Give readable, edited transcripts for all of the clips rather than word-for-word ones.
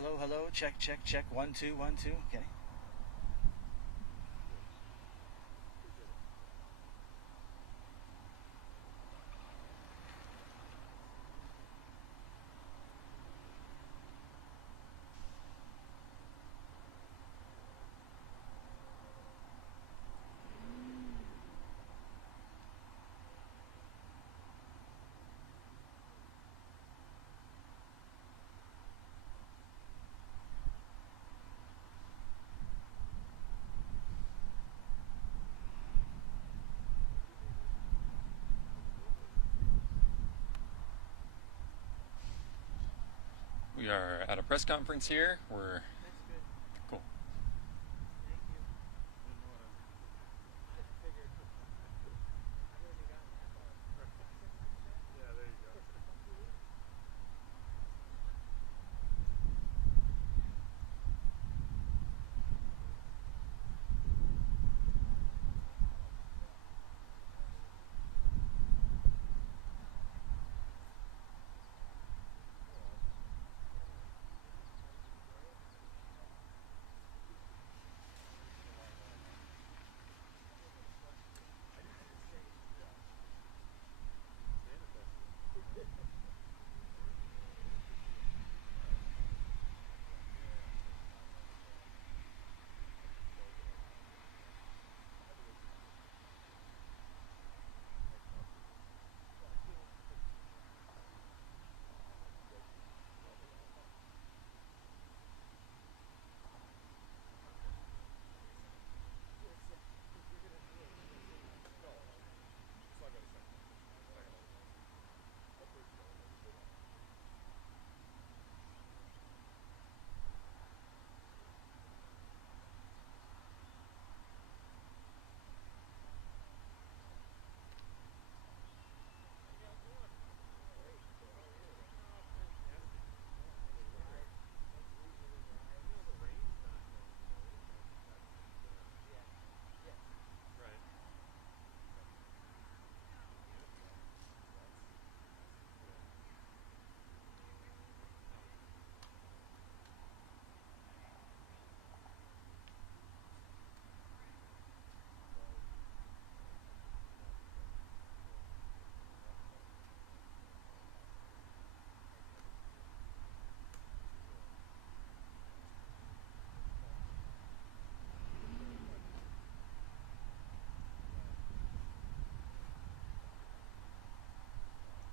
hello, hello. Check, check, check. 1 2 1 2. Okay. We are at a press conference here. We're cool.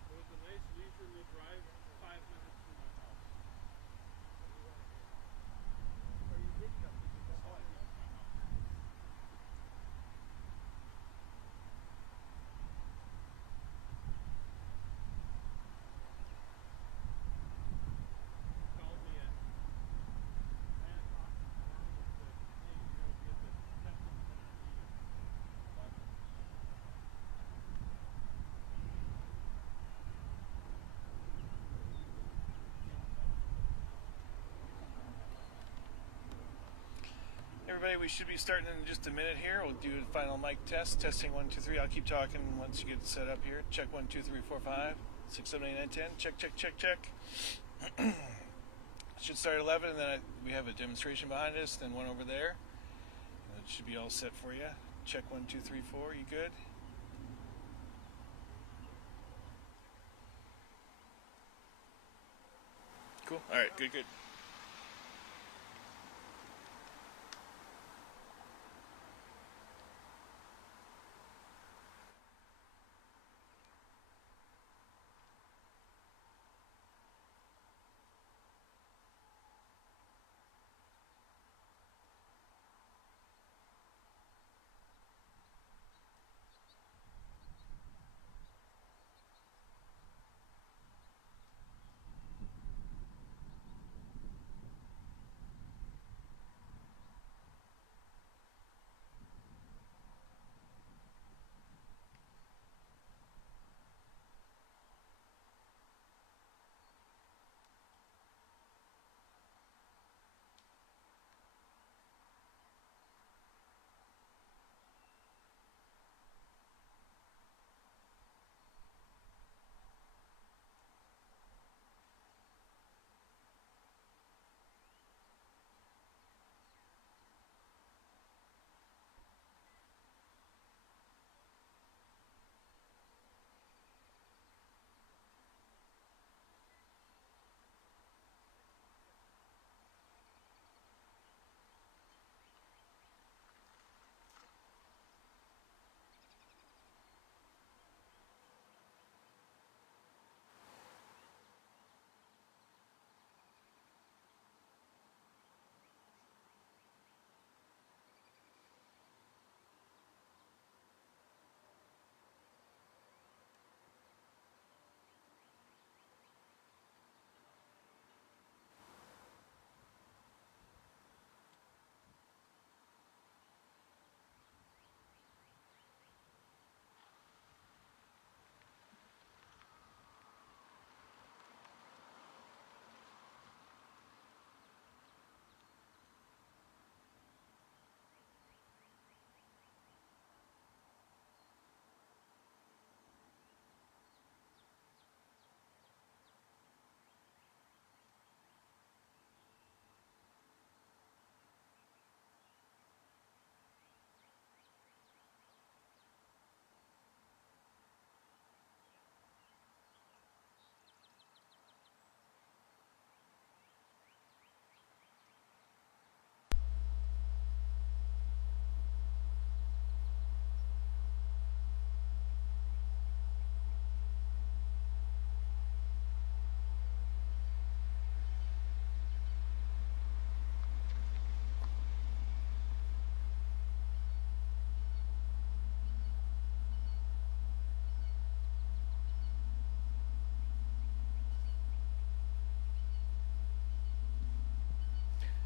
It was a nice leisurely drive, 5 minutes from my house. Or you did come? Did you come? Oh, I left my house. He called me at 10 o'clock this morning and said, hey, you're going to be at the testing center meeting at 11. Everybody, we should be starting in just a minute here. We'll do a final mic test. Testing 1 2 3. I'll keep talking once you get set up here. Check 1 2 3 4 5 6 7 8 9 10. Check, check, check, check. Should start at 11, and then we have a demonstration behind us, then one over there. It should be all set for you. Check 1 2 3 4. You good? Cool. All right. Good, good.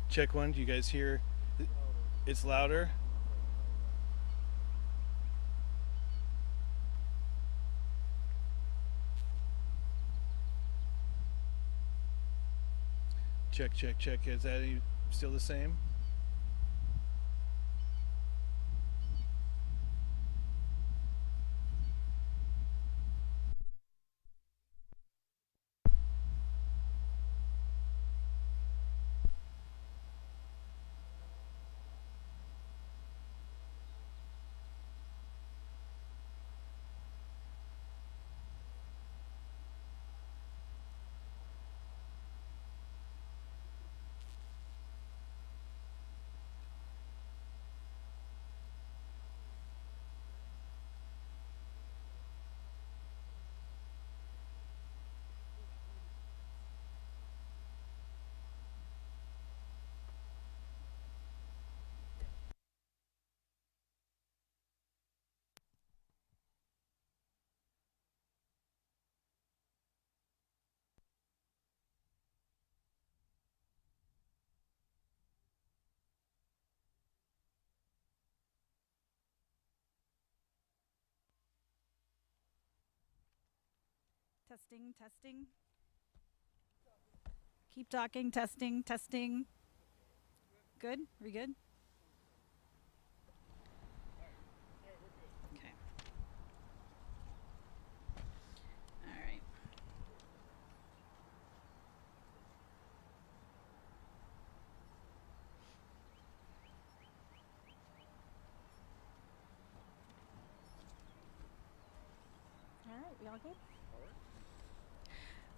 Check one. Do you guys hear? It's louder. Check, check, check. Is that still the same? Testing, testing. Keep talking, testing, testing. Good? We good? Okay. All right. All right, we all good?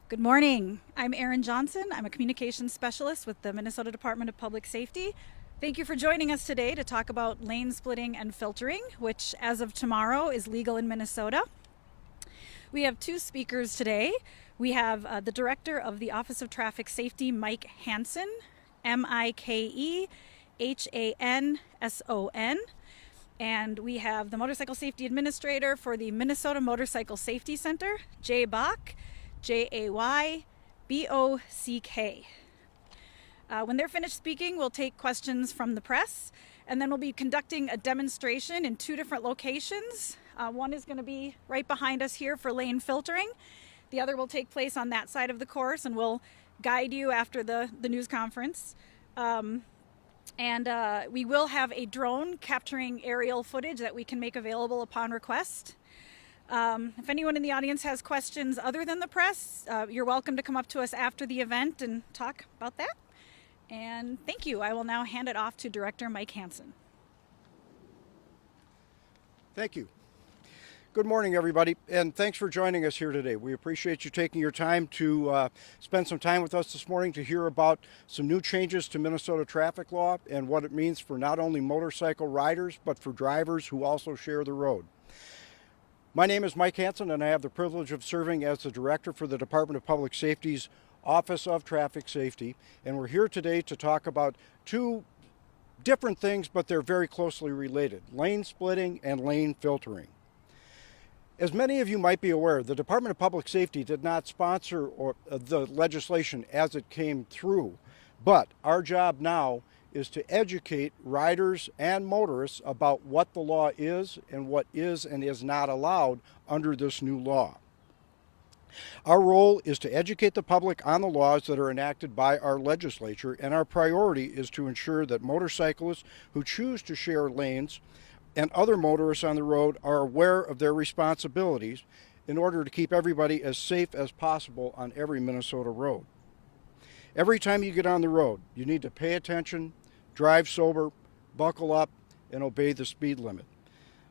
Good morning. I'm Erin Johnson. I'm a communications specialist with the Minnesota Department of Public Safety. Thank you for joining us today to talk about lane splitting and filtering, which as of tomorrow is legal in Minnesota. We have two speakers today. We have the Director of the Office of Traffic Safety, Mike Hanson, Mikehanson. And we have the Motorcycle Safety Administrator for the Minnesota Motorcycle Safety Center, Jay Bach, Jaybock. When they're finished speaking, we'll take questions from the press, and then we'll be conducting a demonstration in two different locations. One is going to be right behind us here for lane filtering. The other will take place on that side of the course, and we'll guide you after the news conference. We will have a drone capturing aerial footage that we can make available upon request. If anyone in the audience has questions other than the press, you're welcome to come up to us after the event and talk about that. And thank you. I will now hand it off to Director Mike Hanson. Thank you. Good morning, everybody, and thanks for joining us here today. We appreciate you taking your time to spend some time with us this morning to hear about some new changes to Minnesota traffic law and what it means for not only motorcycle riders, but for drivers who also share the road. My name is Mike Hanson, and I have the privilege of serving as the Director for the Department of Public Safety's Office of Traffic Safety, and we're here today to talk about two different things, but they're very closely related: lane splitting and lane filtering. As many of you might be aware, the Department of Public Safety did not sponsor the legislation as it came through, but our job now is to educate riders and motorists about what the law is and what is and is not allowed under this new law. Our role is to educate the public on the laws that are enacted by our legislature, and our priority is to ensure that motorcyclists who choose to share lanes and other motorists on the road are aware of their responsibilities in order to keep everybody as safe as possible on every Minnesota road. Every time you get on the road, you need to pay attention, drive sober, buckle up, and obey the speed limit.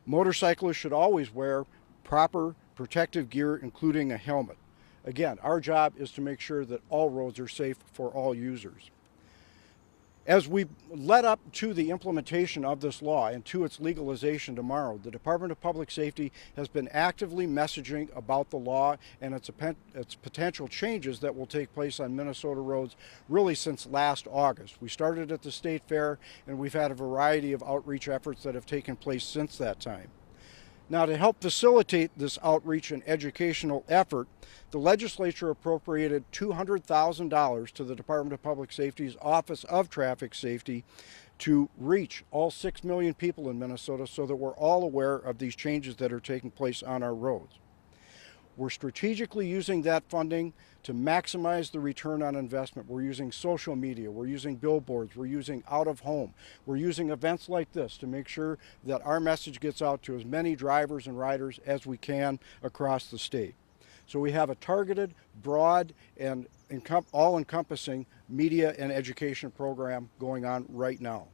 Motorcyclists should always wear proper protective gear, including a helmet. Again, our job is to make sure that all roads are safe for all users. As we led up to the implementation of this law and to its legalization tomorrow, the Department of Public Safety has been actively messaging about the law and its potential changes that will take place on Minnesota roads really since last August. We started at the State Fair, and we've had a variety of outreach efforts that have taken place since that time. Now, to help facilitate this outreach and educational effort, the legislature appropriated $200,000 to the Department of Public Safety's Office of Traffic Safety to reach all 6 million people in Minnesota so that we're all aware of these changes that are taking place on our roads. We're strategically using that funding to maximize the return on investment. We're using social media, we're using billboards, we're using out of home, we're using events like this to make sure that our message gets out to as many drivers and riders as we can across the state. So we have a targeted, broad, and all-encompassing media and education program going on right now.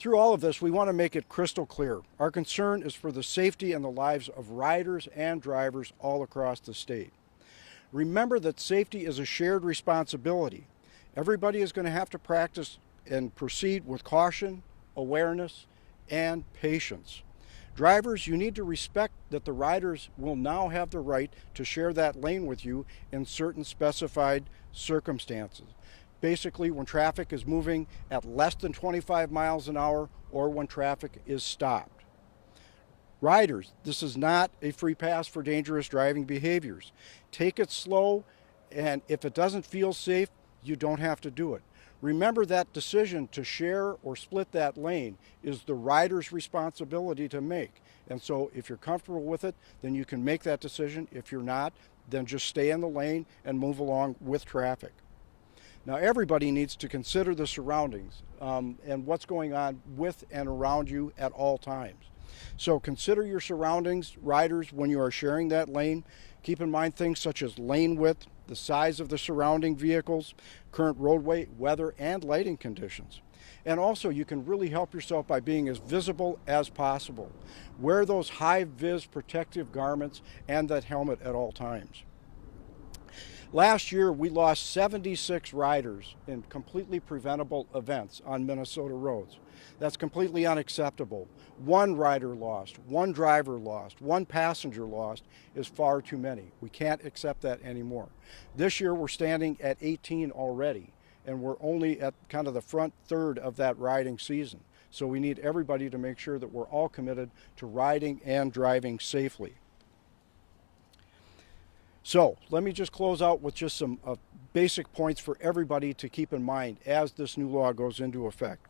Through all of this, we want to make it crystal clear. Our concern is for the safety and the lives of riders and drivers all across the state. Remember that safety is a shared responsibility. Everybody is going to have to practice and proceed with caution, awareness, and patience. Drivers, you need to respect that the riders will now have the right to share that lane with you in certain specified circumstances. Basically, when traffic is moving at less than 25 miles an hour or when traffic is stopped. Riders, this is not a free pass for dangerous driving behaviors. Take it slow, and if it doesn't feel safe, you don't have to do it. Remember that decision to share or split that lane is the rider's responsibility to make. And so if you're comfortable with it, then you can make that decision. If you're not, then just stay in the lane and move along with traffic. Now, everybody needs to consider the surroundings and what's going on with and around you at all times. So consider your surroundings, riders, when you are sharing that lane. Keep in mind things such as lane width, the size of the surrounding vehicles, current roadway, weather, and lighting conditions. And also, you can really help yourself by being as visible as possible. Wear those high-vis protective garments and that helmet at all times. Last year, we lost 76 riders in completely preventable events on Minnesota roads. That's completely unacceptable. One rider lost, one driver lost, one passenger lost is far too many. We can't accept that anymore. This year, we're standing at 18 already, and we're only at kind of the front third of that riding season. So we need everybody to make sure that we're all committed to riding and driving safely. So let me just close out with just some basic points for everybody to keep in mind as this new law goes into effect.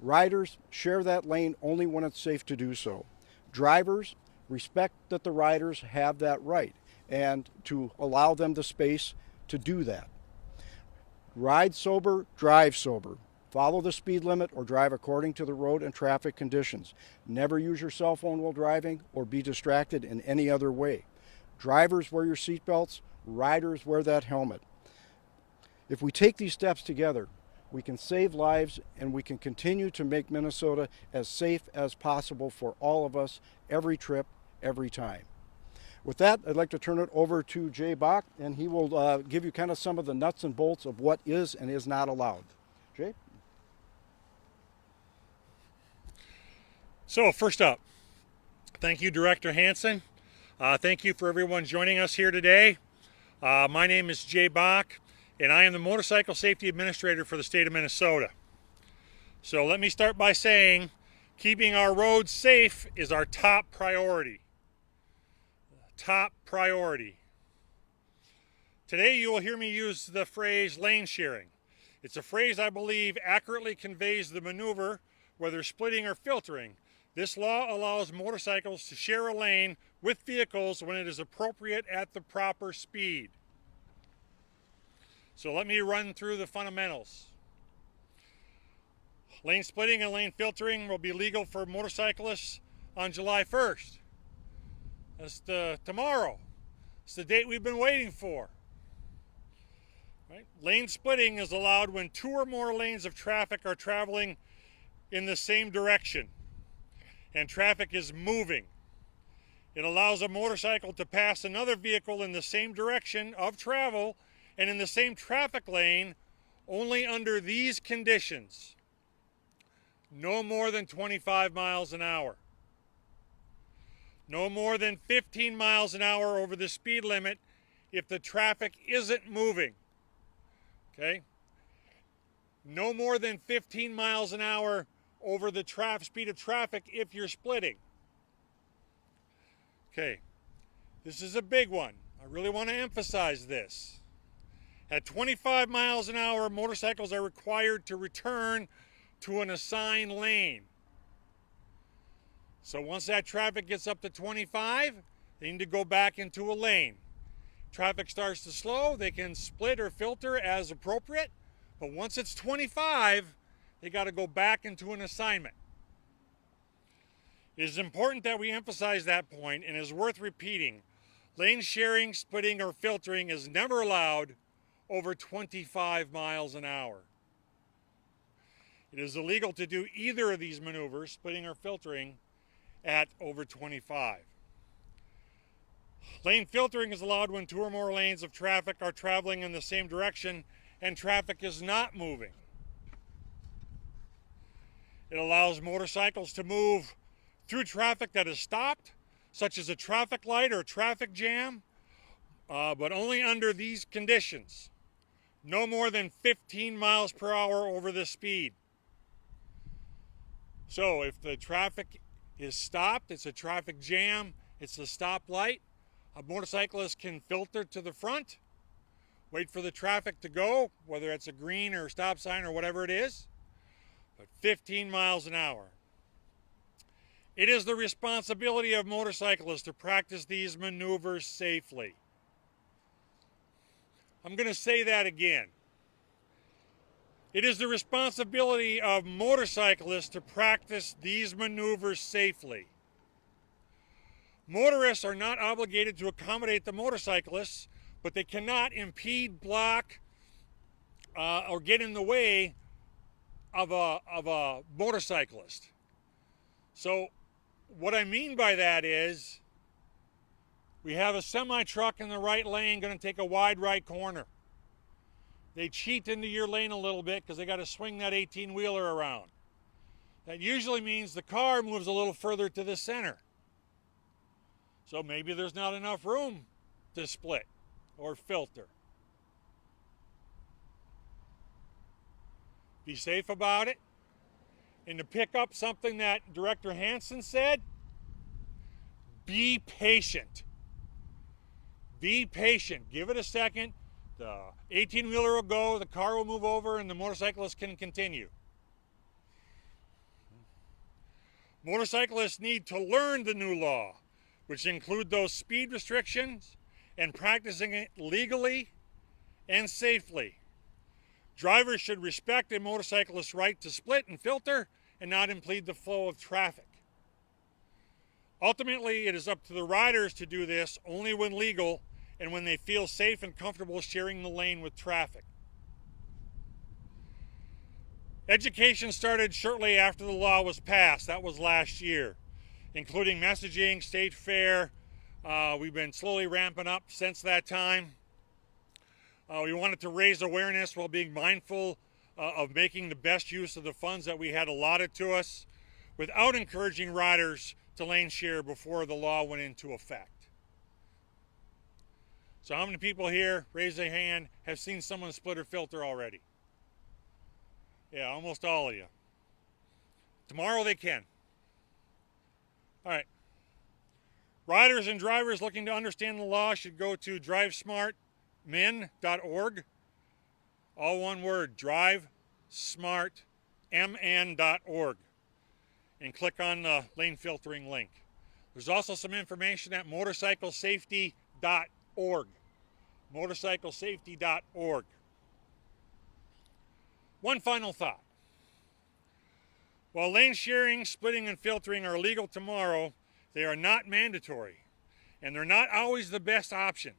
Riders, share that lane only when it's safe to do so. Drivers, respect that the riders have that right and to allow them the space to do that. Ride sober, drive sober. Follow the speed limit or drive according to the road and traffic conditions. Never use your cell phone while driving or be distracted in any other way. Drivers, wear your seatbelts. Riders, wear that helmet. If we take these steps together, we can save lives and we can continue to make Minnesota as safe as possible for all of us every trip, every time. With that, I'd like to turn it over to Jay Bach, and he will give you kind of some of the nuts and bolts of what is and is not allowed. Jay? So first up, thank you, Director Hansen. Thank you for everyone joining us here today. My name is Jay Bach, and I am the Motorcycle Safety Administrator for the state of Minnesota. So let me start by saying keeping our roads safe is our top priority. Top priority. Today you will hear me use the phrase lane sharing. It's a phrase I believe accurately conveys the maneuver, whether splitting or filtering. This law allows motorcycles to share a lane with vehicles when it is appropriate at the proper speed. So let me run through the fundamentals. Lane splitting and lane filtering will be legal for motorcyclists on July 1st. That's tomorrow. It's the date we've been waiting for. Right? Lane splitting is allowed when two or more lanes of traffic are traveling in the same direction and traffic is moving. It allows a motorcycle to pass another vehicle in the same direction of travel and in the same traffic lane only under these conditions. No more than 25 miles an hour. No more than 15 miles an hour over the speed limit if the traffic isn't moving. Okay? No more than 15 miles an hour over the speed of traffic if you're splitting. Okay, this is a big one. I really want to emphasize this. At 25 miles an hour, motorcycles are required to return to an assigned lane. So once that traffic gets up to 25, they need to go back into a lane. Traffic starts to slow, they can split or filter as appropriate, but once it's 25, they got to go back into an assignment. It is important that we emphasize that point, and is worth repeating. Lane sharing, splitting, or filtering is never allowed over 25 miles an hour. It is illegal to do either of these maneuvers, splitting or filtering, at over 25. Lane filtering is allowed when two or more lanes of traffic are traveling in the same direction and traffic is not moving. It allows motorcycles to move through traffic that is stopped, such as a traffic light or a traffic jam, but only under these conditions. No more than 15 miles per hour over this speed. So if the traffic is stopped, it's a traffic jam, it's a stoplight, a motorcyclist can filter to the front, wait for the traffic to go, whether it's a green or a stop sign or whatever it is, but 15 miles an hour. It is the responsibility of motorcyclists to practice these maneuvers safely. I'm going to say that again. It is the responsibility of motorcyclists to practice these maneuvers safely. Motorists are not obligated to accommodate the motorcyclists, but they cannot impede, block, or get in the way of a motorcyclist. So what I mean by that is, we have a semi-truck in the right lane going to take a wide right corner. They cheat into your lane a little bit because they got to swing that 18-wheeler around. That usually means the car moves a little further to the center. So maybe there's not enough room to split or filter. Be safe about it. And to pick up something that Director Hansen said, be patient. Be patient. Give it a second. The 18-wheeler will go, the car will move over, and the motorcyclist can continue. Motorcyclists need to learn the new law, which include those speed restrictions and practicing it legally and safely. Drivers should respect a motorcyclist's right to split and filter and not impede the flow of traffic. Ultimately, it is up to the riders to do this only when legal and when they feel safe and comfortable sharing the lane with traffic. Education started shortly after the law was passed. That was last year, including messaging, state fair. We've been slowly ramping up since that time. We wanted to raise awareness while being mindful of making the best use of the funds that we had allotted to us without encouraging riders to lane share before the law went into effect. So how many people here, raise their hand, have seen someone split or filter already? Yeah, almost all of you. Tomorrow they can. All right. Riders and drivers looking to understand the law should go to drivesmartmin.org. All one word, drivesmartmn.org. And click on the lane filtering link. There's also some information at motorcyclesafety.org. motorcyclesafety.org. One final thought. While lane sharing, splitting, and filtering are legal tomorrow, they are not mandatory, and they're not always the best option.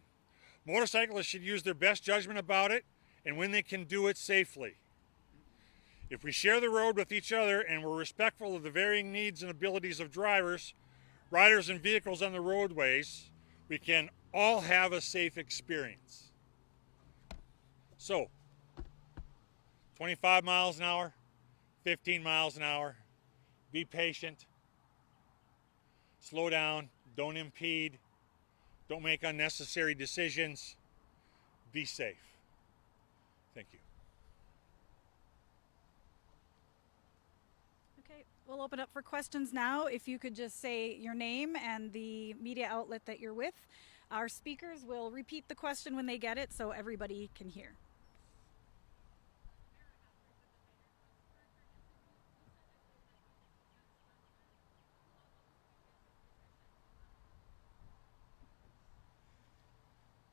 Motorcyclists should use their best judgment about it and when they can do it safely. If we share the road with each other and we're respectful of the varying needs and abilities of drivers, riders, and vehicles on the roadways, we can all have a safe experience. So, 25 miles an hour, 15 miles an hour, be patient, slow down, don't impede, don't make unnecessary decisions, be safe. Thank you. Okay, We'll open up for questions now. If you could just say your name and the media outlet that you're with. Our speakers will repeat the question when they get it so everybody can hear.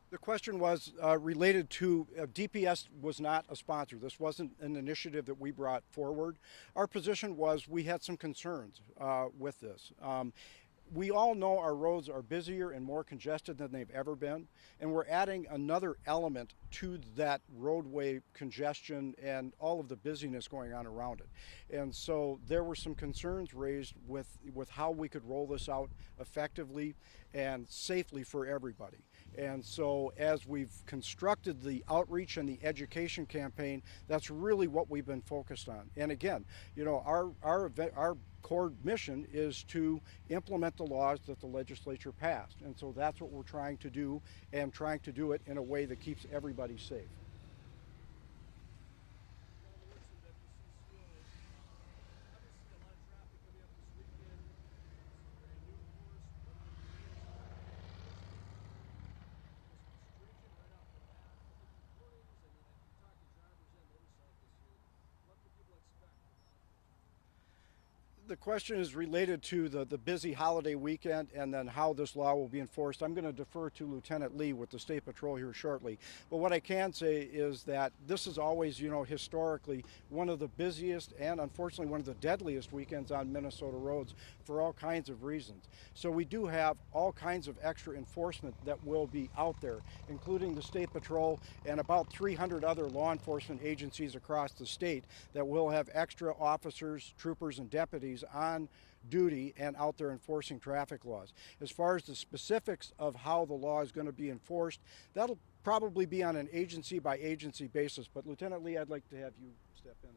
The question was related to DPS was not a sponsor. This wasn't an initiative that we brought forward. Our position was we had some concerns with this. We all know our roads are busier and more congested than they've ever been, and we're adding another element to that roadway congestion and all of the busyness going on around it. And so there were some concerns raised with how we could roll this out effectively and safely for everybody. And so as we've constructed the outreach and the education campaign, that's really what we've been focused on. And again, you know, our core mission is to implement the laws that the legislature passed. And so that's what we're trying to do, and trying to do it in a way that keeps everybody safe. The question is related to the busy holiday weekend and then how this law will be enforced. I'm going to defer to Lieutenant Lee with the State Patrol here shortly. But what I can say is that this is always, you know, historically one of the busiest and unfortunately one of the deadliest weekends on Minnesota roads for all kinds of reasons. So we do have all kinds of extra enforcement that will be out there, including the State Patrol and about 300 other law enforcement agencies across the state that will have extra officers, troopers, and deputies on duty and out there enforcing traffic laws. As far as the specifics of how the law is going to be enforced, that'll probably be on an agency by agency basis. But Lieutenant Lee, I'd like to have you step in.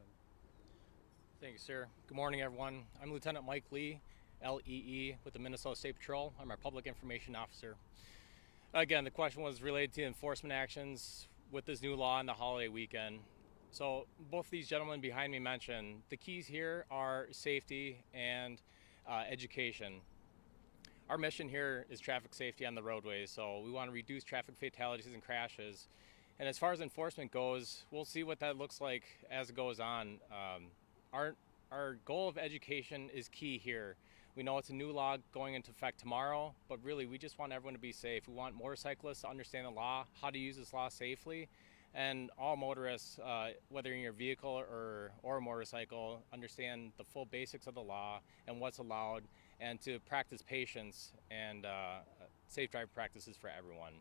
Thank you, sir. Good morning, everyone. I'm Lieutenant Mike Lee, LEE, with the Minnesota-State Patrol. I'm our Public Information Officer. Again, the question was related to enforcement actions with this new law on the holiday weekend. So both these gentlemen behind me mentioned the keys here are safety and education. Our mission here is traffic safety on the roadways, so we want to reduce traffic fatalities and crashes. And as far as enforcement goes, we'll see what that looks like as it goes on. Our goal of education is key here. We know it's a new law going into effect tomorrow, but really we just want everyone to be safe. We want motorcyclists to understand the law, how to use this law safely, and all motorists, whether in your vehicle or a motorcycle, understand the full basics of the law and what's allowed, and to practice patience and safe driving practices for everyone.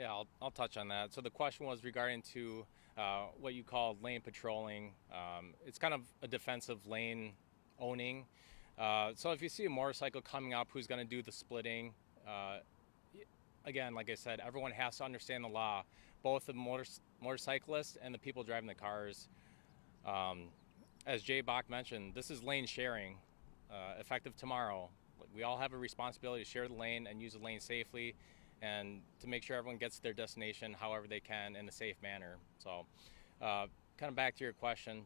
Yeah, I'll touch on that. So the question was regarding to what you call lane patrolling. It's kind of a defensive lane owning. So if you see a motorcycle coming up who's going to do the splitting, again, like I said, everyone has to understand the law, both the motorcyclists and the people driving the cars. As Jay Bach mentioned, this is lane sharing, effective tomorrow. We all have a responsibility to share the lane and use the lane safely, and to make sure everyone gets to their destination however they can in a safe manner. So kind of back to your question,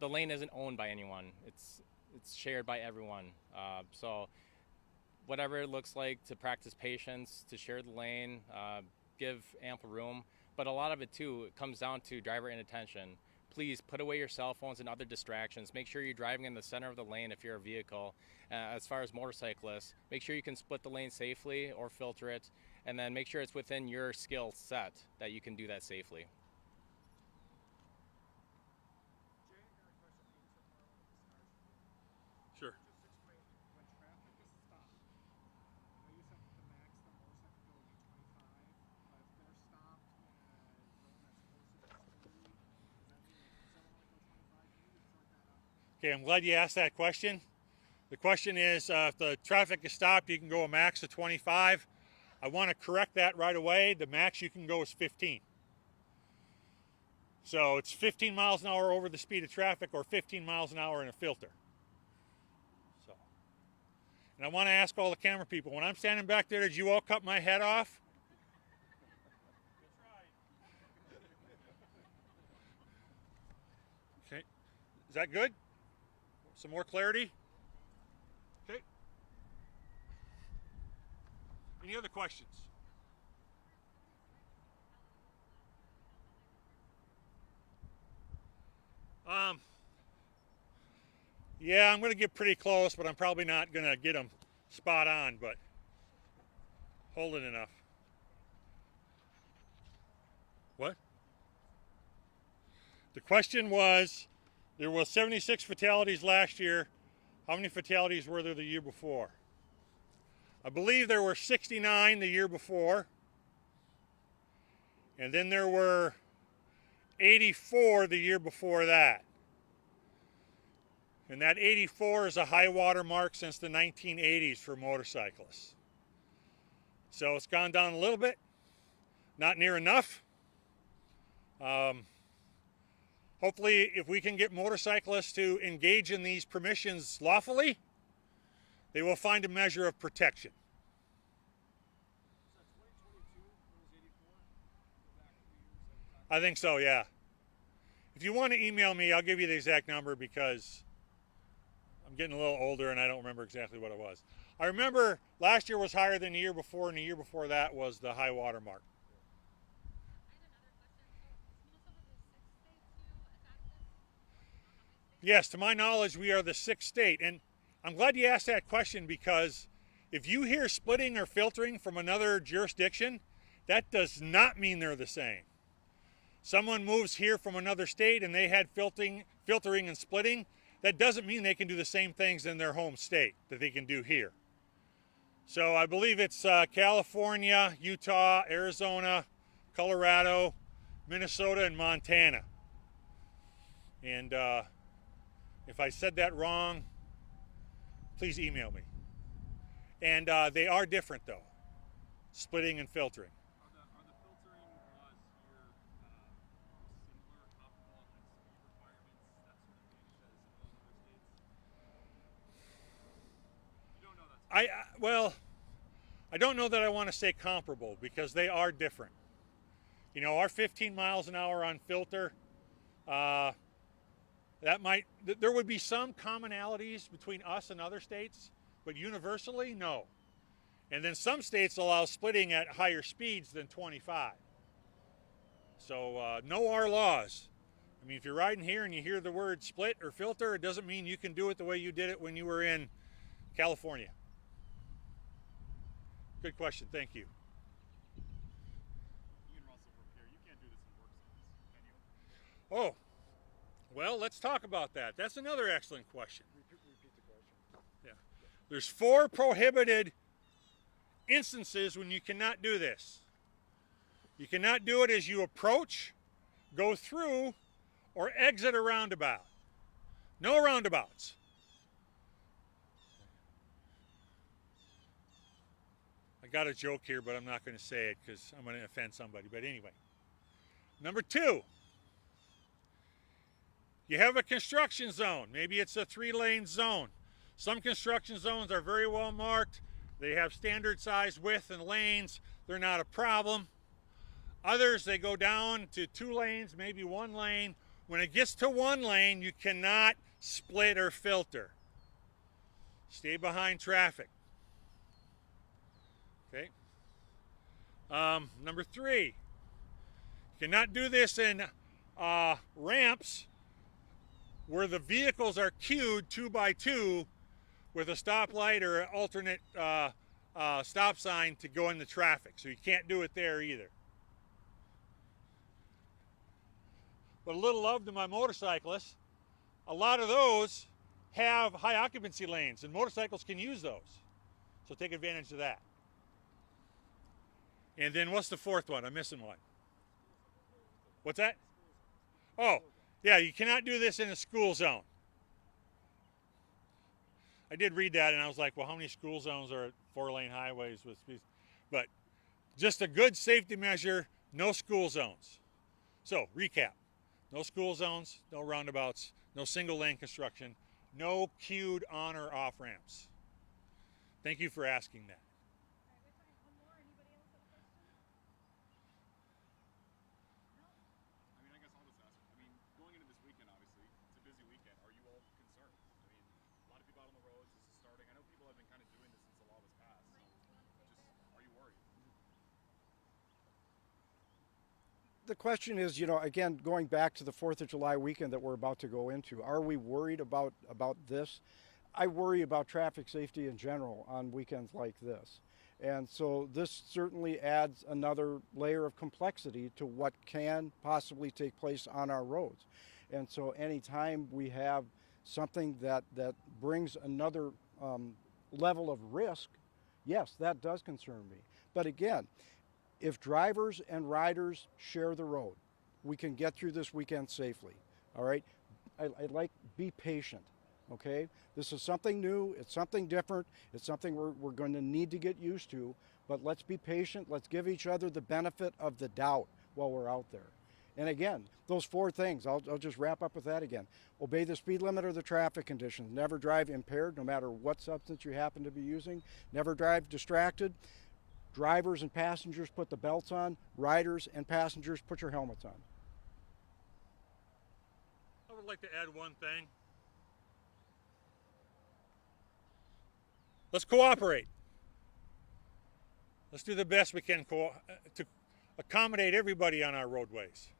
the lane isn't owned by anyone. It's shared by everyone. So whatever it looks like to practice patience, to share the lane, give ample room, but a lot of it too, it comes down to driver inattention. Please put away your cell phones and other distractions. Make sure you're driving in the center of the lane if you're a vehicle. As far as motorcyclists, make sure you can split the lane safely or filter it, and then make sure it's within your skill set that you can do that safely. Sure. Okay, I'm glad you asked that question. The question is, if the traffic is stopped, you can go a max of 25. I want to correct that right away. The max you can go is 15. So it's 15 miles an hour over the speed of traffic or 15 miles an hour in a filter. So, and I want to ask all the camera people, when I'm standing back there, did you all cut my head off? Okay, is that good? Some more clarity? Okay. Any other questions? Yeah, I'm going to get pretty close, but I'm probably not going to get them spot on, but hold it enough. What? The question was, there were 76 fatalities last year. How many fatalities were there the year before? I believe there were 69 the year before. And then there were 84 the year before that. And that 84 is a high water mark since the 1980s for motorcyclists. So it's gone down a little bit, not near enough. Hopefully, if we can get motorcyclists to engage in these permissions lawfully, they will find a measure of protection. I think so, yeah. If you want to email me, I'll give you the exact number because I'm getting a little older and I don't remember exactly what it was. I remember last year was higher than the year before, and the year before that was the high water mark. Yes, to my knowledge, we are the 6th state. And I'm glad you asked that question, because if you hear splitting or filtering from another jurisdiction, that does not mean they're the same. Someone moves here from another state and they had filtering and splitting. That doesn't mean they can do the same things in their home state that they can do here. So I believe it's California, Utah, Arizona, Colorado, Minnesota, and Montana. And if I said that wrong, please email me. And they are different though, splitting and filtering. Well, I don't know that I want to say comparable, because they are different. You know, our 15 miles an hour on filter, there would be some commonalities between us and other states, but universally, no. And then some states allow splitting at higher speeds than 25. So know our laws. I mean, if you're riding here and you hear the word split or filter, it doesn't mean you can do it the way you did it when you were in California. Good question, thank you. Oh, well, let's talk about that. That's another excellent question. Repeat the question. Yeah. There's 4 prohibited instances when you cannot do this. You cannot do it as you approach, go through, or exit a roundabout. No roundabouts. I got a joke here, but I'm not going to say it because I'm going to offend somebody. But anyway, number 2, you have a construction zone. Maybe it's a 3-lane zone. Some construction zones are very well marked. They have standard size width and lanes. They're not a problem. Others, they go down to 2 lanes, maybe 1 lane. When it gets to 1 lane, you cannot split or filter. Stay behind traffic. Okay. Number 3, you cannot do this in ramps where the vehicles are queued 2 by 2 with a stoplight or an alternate stop sign to go in the traffic. So you can't do it there either. But a little love to my motorcyclists. A lot of those have high occupancy lanes, and motorcycles can use those. So take advantage of that. And then what's the 4th one? I'm missing one. What's that? Oh, yeah, you cannot do this in a school zone. I did read that and I was like, well, how many school zones are at 4-lane highways with speeds? But Just a good safety measure, no school zones. So, recap. No school zones, no roundabouts, no single lane construction, no queued on or off ramps. Thank you for asking that. The question is, you know, again, going back to the 4th of July weekend that we're about to go into, are we worried about this? I worry about traffic safety in general on weekends like this. And so this certainly adds another layer of complexity to what can possibly take place on our roads. And so anytime we have something that brings another level of risk, yes, that does concern me. But again, if drivers and riders share the road, we can get through this weekend safely. All right? I'd like, be patient. Okay? This is something new. It's something different. It's something we're going to need to get used to. But let's be patient. Let's give each other the benefit of the doubt while we're out there. And again, those 4 things, I'll just wrap up with that again. Obey the speed limit or the traffic conditions. Never drive impaired, no matter what substance you happen to be using. Never drive distracted. Drivers and passengers, put the belts on. Riders and passengers, put your helmets on. I would like to add one thing. Let's cooperate. Let's do the best we can to accommodate everybody on our roadways.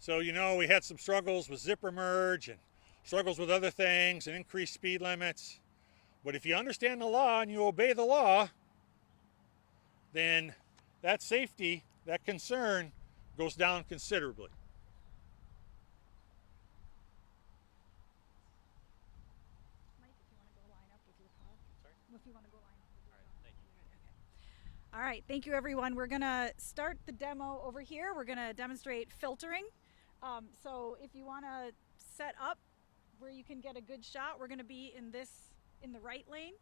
So, you know, we had some struggles with zipper merge and struggles with other things and increased speed limits. But if you understand the law and you obey the law, then that safety, that concern goes down considerably. Mike, if you want to go line up with your car. Sorry? If you want to go line up with your car. All right, thank you. Okay. All right, thank you everyone. We're going to start the demo over here. We're going to demonstrate filtering. So if you want to set up where you can get a good shot, we're going to be in the right lane.